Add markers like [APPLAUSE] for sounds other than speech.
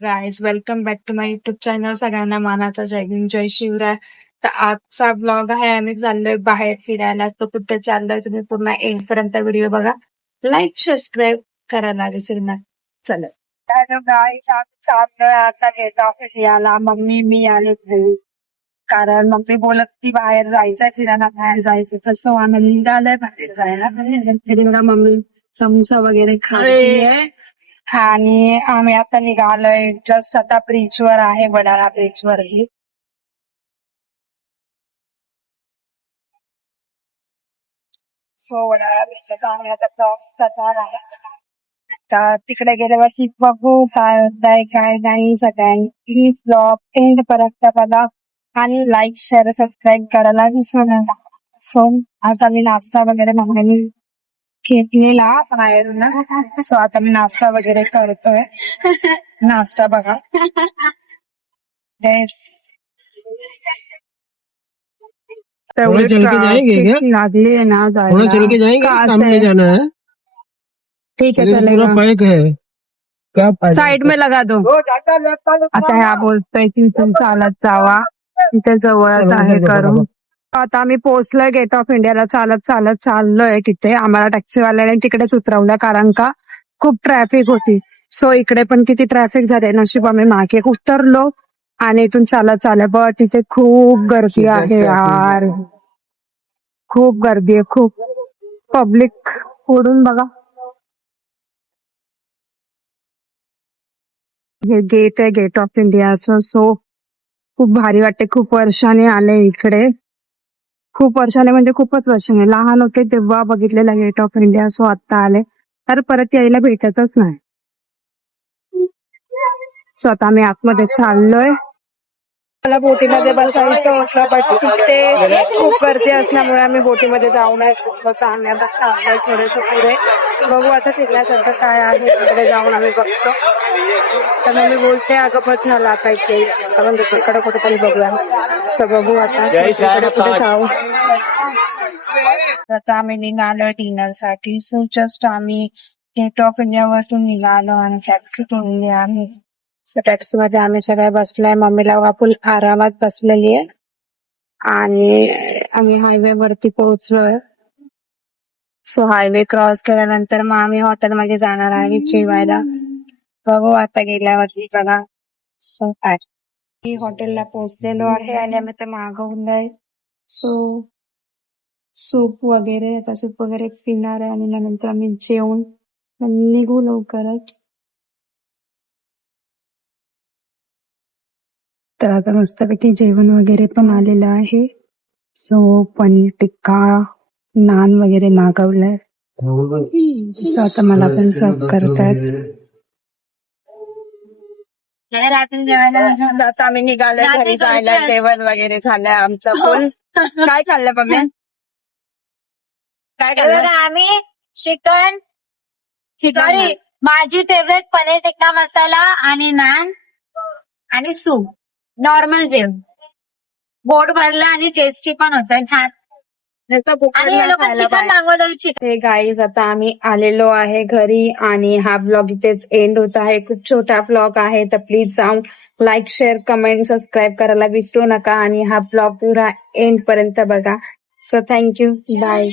Guys welcome back to my YouTube channel सगळ्यांना मानाचा जय भीम जय शिवराय. तर आजचा ब्लॉग आहे आम्ही चाललोय बाहेर फिरायला. तो कुठे चाललोय तुम्ही पूर्ण एंड पर्यंत व्हिडिओ बघा लाईक सबस्क्राईब करायला विसरू नका. चला. हॅलो गाईज आम्ही चाललोय आता गेट ऑफ इंडियाला मम्मी मी आणि भाऊ कारण मम्मी बोलत ती बाहेर जायचंय फिरायला बाहेर जायचं तसं आम्ही निघालोय बाहेर जायला. तरी बघा मम्मी समोसा वगैरे खाते आणि आम्ही आता निघालोय जस्ट आता ब्रिज वर आहे वडाळा ब्रिज वरही सो वडाळा ब्रिज आम्ही आता क्रॉस करणार आहे. आता तिकडे गेल्यावरती बघू काय होतंय काय नाही. सगळ्यांनी प्लीज ब्लॉग एंड परत बघा आणि लाईक शेअर सबस्क्राईब करायला विसरू नका. सो आता मी नाश्ता वगैरे मम्मीनी घेतलेला बाहेरून सो आता मी नाश्ता वगैरे करतोय. नाश्ता बघा. थोड़ा चल के जाएंगे क्या? लागली आहे ना थोड़ा चल के जाएंगे कहाँ सामने? जाना है? ठीक है ये पूरा चलेगा. पैक है। क्या फायदा साइड में लगा दो. आता ह्या बोलतोय की इथून चालत जावा. इथे जवळच आहे देखो. आता आम्ही पोहोचलोय गेट ऑफ इंडियाला चालत चालत चाललोय तिथे. आम्हाला टॅक्सीवाल्याने तिकडेच उतरवलं कारण का खूप ट्रॅफिक होती. सो इकडे पण किती ट्रॅफिक झाले. नशीब आम्ही मागे उतरलो आणि इथून चालत चालत बट तिथे खूप गर्दी आहे यार. खूप गर्दी आहे खूप. पब्लिक फोडून बघा. हे गेट आहे गेट ऑफ इंडियाचं सो खूप भारी वाटते. खूप वर्षाने आले इकडे. खूप वर्षाने म्हणजे खूपच वर्षाने. लहान होते तेव्हा बघितलेला गेट ऑफ इंडिया सो आता आले. तर परत यायला भेटतच नाही. सो आता आम्ही आतमध्ये चाललोय. मला बोटीमध्ये बसायचं होतं बट तिथे खूप गर्दी असल्यामुळे आम्ही बोटीमध्ये जाऊ नाही शकलो तर आता चाललोय थोडेसे पुढे. बघू आता फिरण्यासारखं काय आहे. तिकडे जाऊन आम्ही बघतो. तर मग मी बोलते अगं बस झालं आता इथे. आपण दुसरीकडे कुठेतरी बघूया. सो बघू आता दुसरीकडे कुठे जाऊ. आता आम्ही निघालो डिनरसाठी सो जस्ट आम्ही गेट ऑफ इंडिया वरतून निघालो आणि टॅक्सी केलेली आम्ही सो टॅक्सी मध्ये आम्ही सगळ्या बसलोय. मम्मीला वापून आरामात बसलेली आहे. आणि आम्ही हायवे वरती पोहोचलोय. सो हायवे क्रॉस केल्यानंतर मग आम्ही हॉटेलमध्ये जाणार आहे जेवायला. बघू आता गेल्यावरती बघा. सो काय? मी हॉटेलला पोहोचलेलो आहे आणि आम्ही ते मागवलंय सो सूप वगैरे आता सूप वगैरे पिणार आहे आणि नंतर आम्ही जेवून निघू लवकरच. तर आता मस्तपैकी जेवण वगैरे पण आलेलं आहे. सो पनीर टिक्का नान वगैरे मागवलंय. सो आता मला पण सर्व करतायत आता आम्ही निघालोय घरी जायला. जेवण वगैरे झालंय आमचं फुल. काय खाल्लं पम्या? [LAUGHS] काय हे खाल्लं? आम्ही चिकन चिकन. माझी फेवरेट पनीर टिक्का मसाला आणि नान आणि सूप. नॉर्मल जेवण बोट भरला आणि टेस्टी पण होत. छान. आणि हे लोक चिकन मागवत चिकन हे गाईज आता आम्ही आलेलो आहे घरी आणि हा ब्लॉग इथेच एंड होत आहे. खूप छोटा ब्लॉग आहे तर प्लीज जाऊन लाईक शेअर कमेंट सबस्क्राईब करायला विसरू नका आणि हा ब्लॉग पुरा एंड पर्यंत बघा. So thank you bye